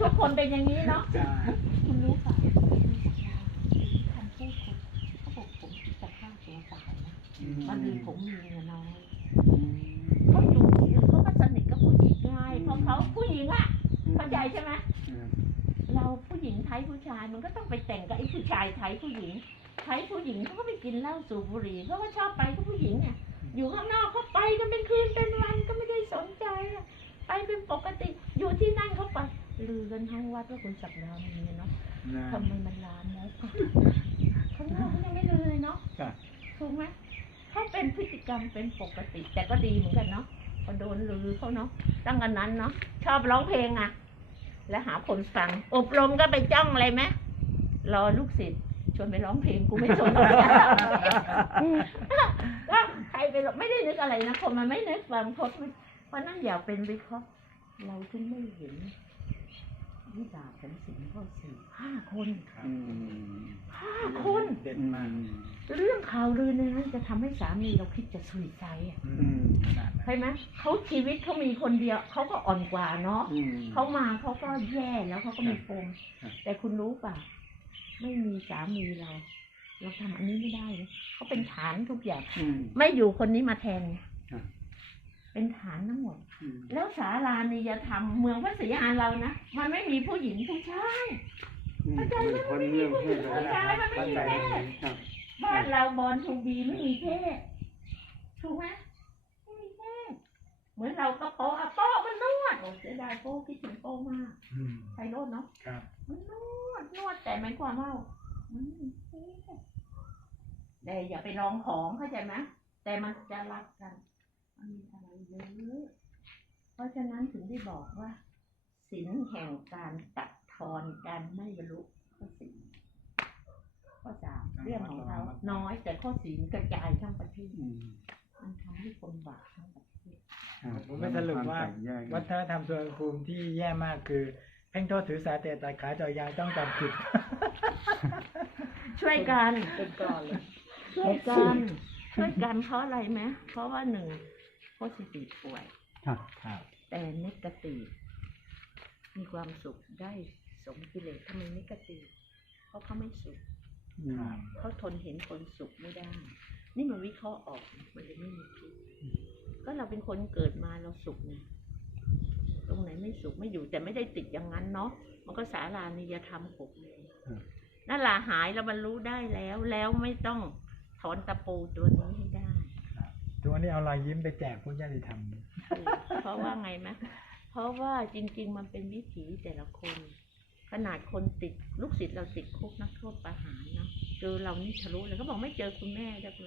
ทุกคนเป็นอย่างนี้เนาะใช่คุณรู้ป่ะคำพูดคนเขาบอกผมคิดจะฆ่าตัวตายนะวันหนึ่งผมมีเงินน้อยเขาอยู่เขาก็สนิทกับผู้หญิงไงเพราะเขาผู้หญิงอะเข้าใจใช่ไหมเราผู้หญิงไทยผู้ชายมันก็ต้องไปแต่งกับไอ้ผู้ชายไทยผู้หญิงไทยผู้หญิงเขาก็ไปกินเหล้าสูบบุหรี่เขาก็ชอบไปกับผู้หญิงเนี่ยอยู่ข้างนอกเขาไปกันเป็นคืนเป็นวันก็ไม่ได้สนใจอะ ไปเป็นปกติ อยู่ที่นั่นเขาไปลือกันทั้งวัดว่าคุณศักดามีเนาะทำไมมันลามกอะข้างนอกเขายังไม่รู้เลยเนาะครับถูกไหมเขาเป็นพฤติกรรมเป็นปกติ แต่ก็ดีเหมือนกันเนาะพอโดนลือเขาเนาะตั้งกันนั้นเนาะชอบร้องเพลงอะและหาคนฟัง อบรมก็ไปจ้องอะไรไหมรอลูกศิษย์ชวนไปร้องเพลงกูไม่ชวนหรอกก็ใครไปหรอกไม่ได้นึกอะไรนะคนมันไม่นึกความพด เพราะนั่นอย่าเป็นวิเคราะห์เราถึงไม่เห็นวิบากของสิ่งข้อสี่ห้าคนห้าคน เด็ดมากเรื่องข่าวลือในนั้นจะทำให้สามีเราคิดจะสุยใจอะอืมขนาดนั้นใช่ไหมเขาชีวิตเขามีคนเดียวเขาก็อ่อนกว่าเนาะอืมเขามาเขาก็แย่แล้วเขาก็มีปมครับแต่คุณรู้ป่ะ ไม่มีสามีเรา เราทำอันนี้ไม่ได้เลยเขาเป็นฐานทุกอย่างอืมไม่อยู่คนนี้มาแทนครับ เป็นฐานทั้งหมดอืมแล้วศาลานิยธรรมเมืองพระศรีอานเรานะ มันไม่มีผู้หญิงผู้ชายเข้าใจไหมคนเรื่องเพศเข้าใจมันไม่มีเพศครับบ้านเราบอลทูบีไม่มีเพศถูกไหมไม่มีเพศเหมือนเราก็โป๊ะอะโป๊ะมันนวดโอ้เสียดายโป๊ะคิดถึงโป๊ะมากอืมไพโรจน์เนาะครับมันนวดนวดแต่หมายความว่ามันไม่มีเพศแต่อย่าไปลองของเข้าใจไหมแต่มันจะรักกันมันมีอะไรเยอะเพราะฉะนั้นถึงได้บอกว่าศีลแห่งการตัดทอนการไม่บรรลุข้อสี่ข้อสามเรื่องของเขาน้อยแต่ข้อสี่กระจายทั้งประเทศอืมมันทำให้คนบาปทั้งประเทศครับผมไม่สรุปว่าคมแตกแยกวัฒนธรรมส่วนภูมิที่แย่มากคือ เพ่งโทษถือสาเตะตัดขาจ่อยยางต้องจับผิด ช่วยกันเป็นก้อนเลยช่วยกันช่วยกันเพราะอะไรไหมเพราะว่าหนึ่ง โพสิทีฟป่วย ครับครับแต่เนกาตีฟมีความสุขได้สมกิเลสทำไมเนกาตีฟเพราะเขาไม่สุขอืมเขาทนเห็นคนสุขไม่ได้ นี่มันวิเคราะห์ออกมันเลยไม่มีทุกข์ก็เราเป็นคนเกิดมาเราสุขไงตรงไหนไม่สุขไม่อยู่ แต่ไม่ได้ติดอย่างนั้นเนาะมันก็สารานิยธรรมหกเลยนั่นแหละหายแล้วบรรลุได้แล้วแล้วไม่ต้องถอนตะปูตัวนี้ให้ได้ ทุกวันนี้เอารอยยิ้มไปแจกผู้ญาติธรรมเพราะว่าไงไหมเพราะว่าจริง ๆ มันเป็นวิถีแต่ละคน ขนาดคนติดลูกศิษย์เราติดคุกนักโทษประหารนะเจอเรานี่ทะลุเลยเขาบอกไม่เจอคุณแม่ได้ไหม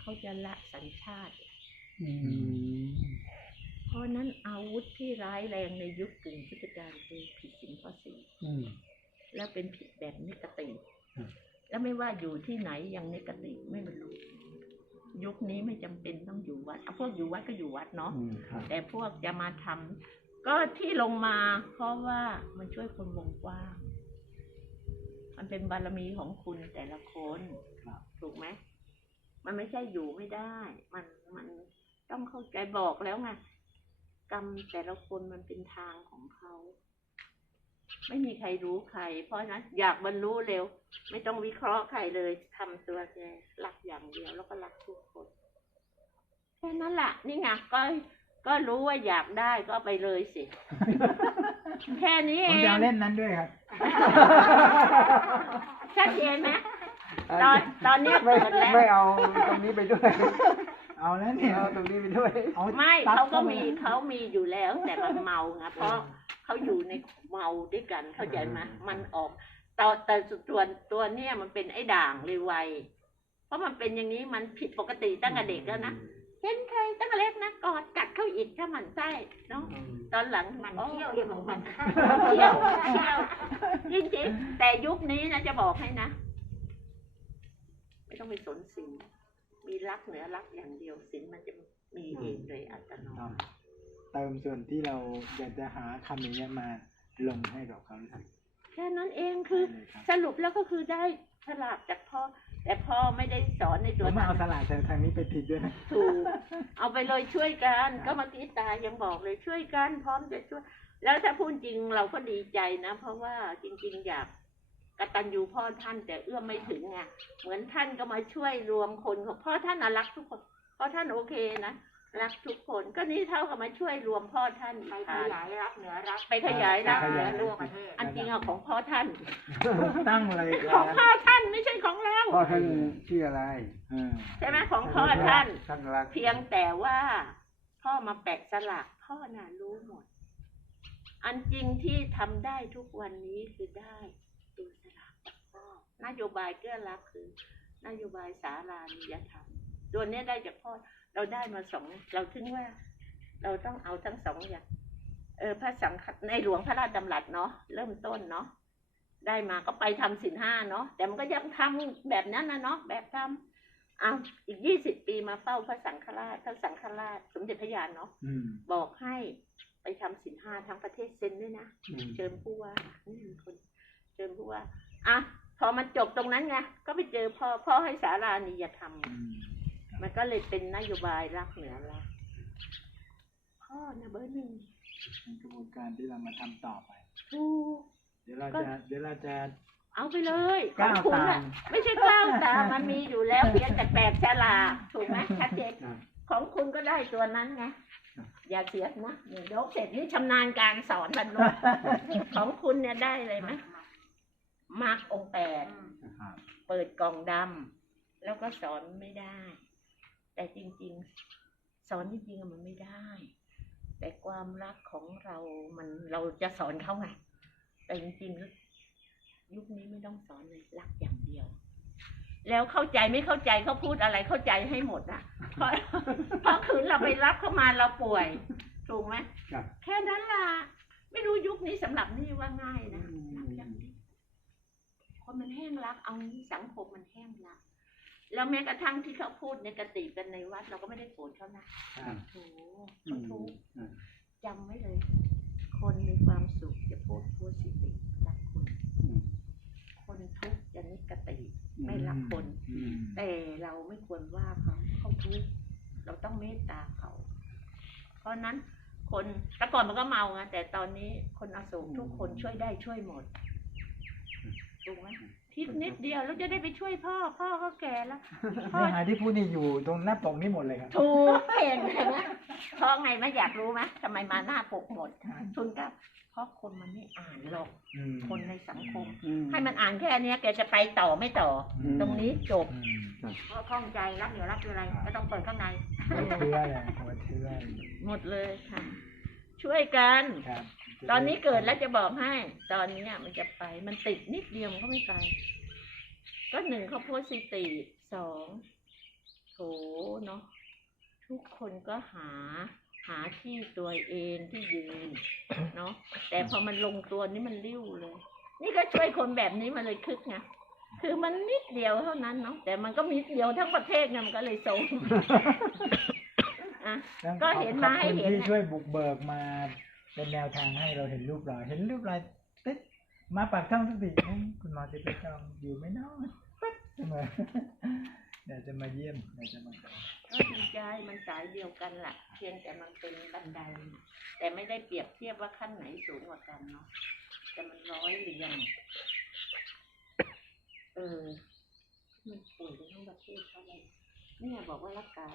เขาจะละสัญชาติอืมเพราะฉะนั้นอาวุธที่ร้ายแรงในยุคกึ่งพุทธกาลคือผิดศีลข้อสี่อืมแล้วเป็นผิดแบบนิกติอืมแล้วไม่ว่าอยู่ที่ไหนยังนิกติไม่บรรลุ ยุคนี้ไม่จำเป็นต้องอยู่วัดเอาพวกอยู่วัดก็อยู่วัดเนาะอืมครับแต่พวกจะมาทำก็ที่ลงมาเพราะว่ามันช่วยคนวงกว้าง มันเป็นบารมีของคุณแต่ละคนครับถูกไหมมันไม่ใช่อยู่ไม่ได้ มันมันต้องเข้าใจบอกแล้วไงกรรมแต่ละคนมันเป็นทางของเขา ไม่มีใครรู้ใคร เพราะฉะนั้นอยากบรรลุเร็ว ไม่ต้องวิเคราะห์ใครเลยทำตัวแกรักอย่างเดียวแล้วก็รักทุกคนแค่นั้นแหละนี่ไงก็ก็รู้ว่าอยากได้ก็ไปเลยสิ แค่นี้ผเอมจะเอางเล่นนั้นด้วยครับ ชัดเจนไหมตอนตอนเนี้ยไม่เปิดแล้ว ไม่เอาตรงนี้ไปด้วย เอาแล้วเนี่ยเอาตรงนี้ไปด้วย เอาไม่ตัดเขาก็ข้ไปมีเขามีอยู่แล้ว แต่มันเมาไงเพราะ เขาอยู่ในเมาด้วยกันเข้าใจไหมมันออกแต่แต่ส่วนตัวเนี่ยมันเป็นไอ้ด่างเลยไวเพราะมันเป็นอย่างนี้มันผิดปกติตั้งแต่เด็กแล้วนะเห็นใครตั้งแต่เล็กนะกอดกัดเข้าอีกถ้ามันไส้เนาะตอนหลังมันเที่ยวเรื่องของมันเที่ยวเที่ยวจริงๆแต่ยุคนี้นะจะบอกให้นะไม่ต้องไปสนสิ่งมีรักเหนือรักอย่างเดียวสินมันจะมีเองโดยอัตโนมัติ เติมส่วนที่เราอยากจะหาคำอย่างเงี้ยมาลงให้กับเขาครับแค่นั้นเองคือได้เลยครับสรุปแล้วก็คือได้ฉลาดจากพ่อแต่พ่อไม่ได้สอนในผตัวมมาทางเอาสลากทางนี้ไปติดด้วยนะถูกเอาไปเลยช่วยกัน ก็เมื่อกี้ตายังบอกเลยช่วยกันพร้อมจะช่วย แล้วถ้าพูดจริงเราก็ดีใจนะ เพราะว่าจริง ๆ อยากกตัญญูพ่อท่านแต่เอื้อมไม่ถึงไงเหมือนท่านก็มาช่วยรวมคนของพ่อท่านน่ะรักทุกคนพ่อท่านโอเคนะ รักทุกคนก็นี่เท่ากับมาช่วยรวมพ่อท่านไปอีกขทางยายรักเหนือรักไปขยายรักขยายทั่วประเทศอันจริงอะของพ่อท่านตั้งเลยของพ่อท่านไม่ใช่ของเราพ่อท่านชื่ออะไรเออใช่ไหมของพ่อท่านท่านรักเพียงแต่ว่าพ่อมาแปะสลักพ่อน่ะรู้หมด อันจริงที่ทำได้ทุกวันนี้คือได้ตัวสลักจากพ่อนโยบายเกื้อรักคือ นโยบายสารานิยธรรมตัวเนี้ยได้จากพ่อ เราได้มาสองเราถึงว่า เราต้องเอาทั้งสองอย่างเออพระสังฆในหลวงพระราชดำรัสเนาะเริ่มต้นเนาะได้มาก็ไปทำสินห้าเนาะแต่มันก็ยังทำแบบนั้นนะเนาะแบบทำเอาอีกยี่สิบปีมาเฝ้าพระสังฆราชพระสังฆราช สมเด็จพระยานเนาะอืมบอกให้ไปทำสินห้าทั้งประเทศเซ็นด้วยนะอืมเชิญผู้ว่านี่มีคนเชิญผู้ว่าอะพอมันจบตรงนั้นไงก็ไปเจอพ่อพ่อให้สารานิยธรรมอื มมันก็เลยเป็นนโยบายรักเหนือรักพ่อนะเบอร์หนึ่งเป็นกระบวนการที่เรามาทำต่อไปถูกเดี๋ยวเราก็จะเดี๋ยวเราจะเอาไปเลยกล้าวของคุณตาน่ะมไม่ใช่กล้าวตามมันมีอยู่แล้วเพียงแต่แปลกฉลากถูกไหมชัดเจนอ่าของคุณก็ได้ตัวนั้นไงอย่าเสียนะเดี๋ยวเสร็จนี่ชำนาญการสอนบรรลุของคุณเนี่ยได้เลยไหมมาร์กองค์แปดครับเปิดกล่องดำแล้วก็สอนไม่ได้ แต่จริงๆ สอนจริงๆอะมันไม่ได้ แต่ความรักของเรามันเราจะสอนเขาไงแต่จริงๆยุคนี้ไม่ต้องสอนเลยรักอย่างเดียว แล้วเข้าใจไม่เข้าใจเขาพูดอะไรเข้าใจให้หมดนะเพราะเพราะคืนเราไปรับเข้ามาเราป่วยถูกไหมครับแค่นั้นล่ะไม่รู้ยุคนี้สำหรับนี่ว่าง่ายนะรักอย่างเดียวคนมันแห้งรักเอางี้สังคมมันแห้งรัก แล้วแม้กระทั่งที่เขาพูดในกติกันในวัด เราก็ไม่ได้โกรธเขานะอ่าโถอืเขามทุกข์อ่าจำไว้เลย คนมีความสุขจะพูดโพสิทีฟรักคนอืมคนทุกข์จะนิกติไม่รักคนอืมแต่เราไม่ควรว่าเขาเขาทุกข์เราต้องเมตตาเขา เพราะฉะนั้นคนแต่ก่อนมันก็เมาไงแต่ตอนนี้คนอโศกทุกคนช่วยได้ช่วยหมดถูกไหมคิ ดนิดเดียวแล้วจะได้ไปช่วยพ่อ พ่อก็แก่แล้ว พ่อ เนื้อหาที่พูดนี่อยู่ตรงหน้าปกนี่หมดเลยครับ ถูกเห็นไหมเพราะไงไม่อยากรู้ไหมทำไมมาหน้าปกหมดทุนก็เพราะคนมันไม่อ่านหรอก อืมคนในสังคม อืมให้มันอ่านแค่เนี้ยแกจะไปต่อไม่ต่ออมตรงนี้จบอืมเพราะข้องใจรักเหนือรักคืออะไรก็ต้องเปิดข้างใน หัวเชื้อเลยหัวเชื้อหมดเลยค่ะ ช่วยกัน ครับตอนนี้เกิดแล้วจะบอกให้ ตอนนี้มันจะไป มันติดนิดเดียวมันก็ไม่ไป ก็หนึ่งเขาโพสิตีสองโถเนาะทุกคนก็หาหาที่ตัวเองที่ยืนเนาะแต่พอมันลงตัวนี่มันริ้วเลย นี่ก็ช่วยคนแบบนี้มาเลยคึกไงคือมันนิดเดียวเท่านั้นเนาะแต่มันก็มีเดียวทั้งประเทศไงมันก็เลยทรงอะต้องก็เห็นมาให้เห็นขอบคุณที่น่ะช่วยบุกเบิกมาเป็นแนวทางให้เราเห็นรูปเราเห็นรูปเราตึ๊ด มาปากช่องทุกทีเอ๊ะคุณหมอจะไปจองอยู่ไมเนาะปึ๊ดเสมเดี๋ยวจะมาเยี่ยมเดี๋ยวจะมาก็ดีใจมันสายเดียวกันแหละเพียงแต่มันเป็นบันได แต่ไม่ได้เปรียบเทียบว่าขั้นไหนสูงกว่ากันเนาะแต่มันร้อยเรียงเออมันป่วยทั้งประเทศเท่าไหร่เนี่ยบอกว่ารักษา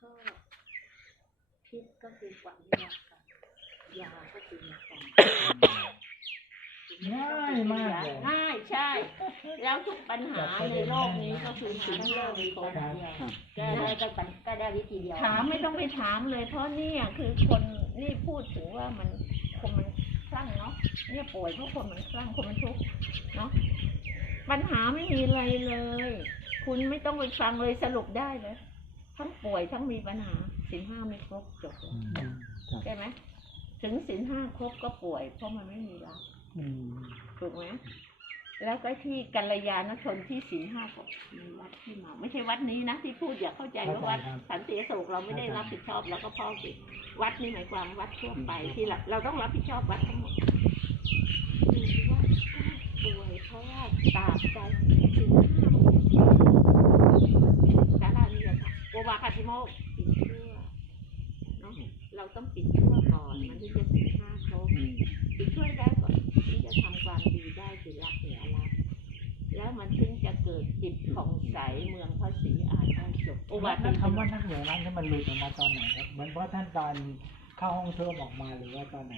ก็พิษก็คือความไม่รักกันยาก็คือยากัน ง่ายมากเลยง่ายใช่ แล้วทุกปัญหาในโลกนี้ก็คือสิ่งที่เรามีคนเดียวแก้ได้ก็ปัญก็ได้วิธีเดียวถามไม่ต้องไปถามเลย เพราะเนี่ยคือคนนี่พูดถึงว่ามันคนมันคลั่งเนาะเนี่ยป่วยเพราะคนมันคลั่งคนมันทุกข์เนาะปัญหาไม่มีอะไรเลย คุณไม่ต้องไปฟังเลยสรุปได้เลยทั้งป่วยทั้งมีปัญหาสินห้าไม่ครบจบเลยครับใช่ไหมถึงสินห้าครบก็ป่วย เพราะมันไม่มีรักอืม ถูกไหมแล้วก็ที่กัลยาณชนที่สินห้าก็มีวัดที่มาไม่ใช่วัดนี้นะที่พูดอย่าเข้าใจว่าวัดสันติอโศกเราไม่ได้รับผิดชอบแล้วก็พ่อสิวัดนี่หมายความวัดทั่วไปที่เราเราต้องรับผิดชอบวัดทั้งหมดคือว่าป่วยเพราะว่าตากใจสินห้าสารานี่ค่ะโอวาคาติโมกปิด เชื่อเนาะเราต้องปิดเชื่อก่อนมันถึงจะสินห้าอืมคือช่วยได้ก่อนที่จะทำความดีได้คือรักเหนือรักแล้วมันถึงจะเกิดจิตผ่องใสเมืองพระศรีอานได้จบโอ้ว่าคำว่านักเหนือรักนี่มันหลุดออกมาตอนไหนครับเหมือนเพราะท่านตอนเข้าห้องเทอมออกมาหรือว่าตอนไหน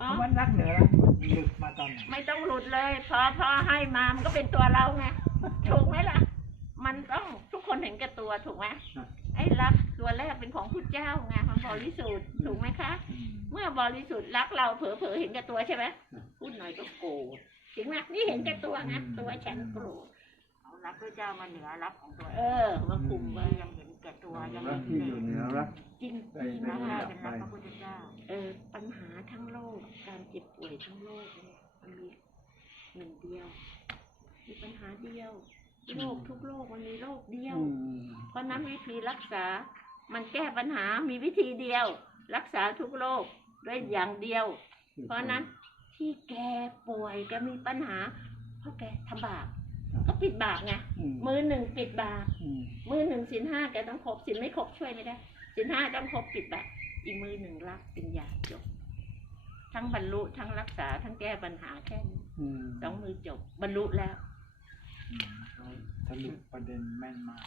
อ๋อคำว่านักเหนือรักมันหลุดมาตอนไหนไม่ต้องหลุดเลยพอพอให้มามันก็เป็นตัวเราไงถูกไหมล่ะ มันต้องทุกคนเห็นแก่ตัวถูกไหมไอ้รักตัวแรก เป็นของพุทธเจ้าไงมันบริสุทธิ์ถูกไหมคะ เมื่อบริสุทธิ์รักเราเผลอๆเห็นแก่ตัวใช่ไหมพูดหน่อยก็โกรธจริงไหมนี่เห็นแก่ตัวไงตัวฉันโกรธเอารักพระเจ้ามาเหนือรักของตัวเอเองอมาคุมไว้ยังเห็นแก่ตัวยังรัเห็กนที่อยู่เหนือรักจริงไปจริงไม่นะได้คะเป็นรักพระพุทธเจ้าเออปัญหาทั้งโลกการเจ็บป่วยทั้งโลกเนี่ยมันมีหนึ่งเดียวมีปัญหาเดียวโรคทุกโรคมันมีโรคเดียวอืมเพราะนั้นวิธีรักษา มันแก้ปัญหามีวิธีเดียว รักษาทุกโรคด้วยอย่างเดียว เพราะฉะนั้นที่แกป่วยแกมีปัญหา เพราะแกทำบาปก็ปิดบาปไงอืมมือหนึ่งปิดบาปอืมมือหนึ่งสินห้าแกต้องครบสินไม่ครบช่วยไม่ได้สินห้าต้องครบปิดบาปอีกมือหนึ่งรักเป็นยาจบ ทั้งบรรลุทั้งรักษาทั้งแก้ปัญหาแค่นี้อืมสองมือจบบรรลุแล้วอืมเขาสรุปประเด็นแม่นมาก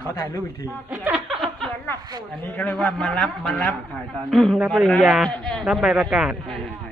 เขาถ่ายรูปอีกทีก็เขียนก็เขียนหลักสูตรอันนี้เขาเรียกว่ามารับมารับ ถ่ายตามรับปริญญา รับใบประกาศเออให้